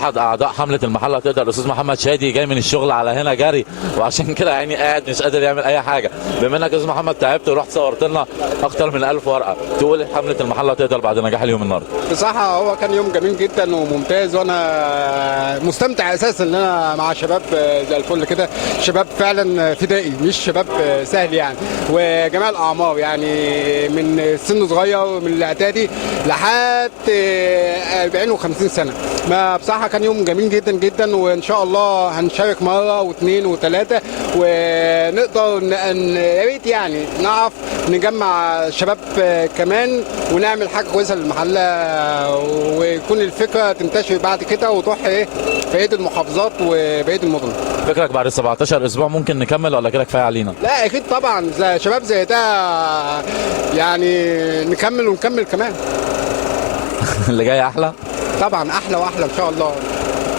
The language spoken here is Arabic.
احد اعضاء حمله المحله تقدر الاستاذ محمد شادي جاي من الشغل على هنا جري، وعشان كده يعني قاعد مش قادر يعمل اي حاجه. بما انك يا استاذ محمد تعبت ورحت صورت لنا اكتر من 1000 ورقه، تقول حمله المحله تقدر بعد نجاح اليوم النهارده؟ بصراحه هو كان يوم جميل جدا وممتاز، وانا مستمتع اساسا ان انا مع شباب زي الفل كده، شباب فعلا فدائي مش شباب سهل يعني، وجميع الاعمار يعني من سن صغير من الاعدادي لحد 40 و50 سنه. ما بصراحه كان يوم جميل جدا جدا، وان شاء الله هنشارك مره واثنين وثلاثه، ونقدر يا ريت يعني نعرف نجمع شباب كمان ونعمل حاجه كويسه للمحله، ويكون الفكره تنتشر بعد كده وتروح في بقيه المحافظات وبقيه المدن. فكرك بعد 17 اسبوع ممكن نكمل ولا كده كفايه علينا؟ لا اكيد طبعا، زي شباب زي ده يعني نكمل ونكمل كمان. اللي جاي احلى طبعا، احلى واحلى ان شاء الله.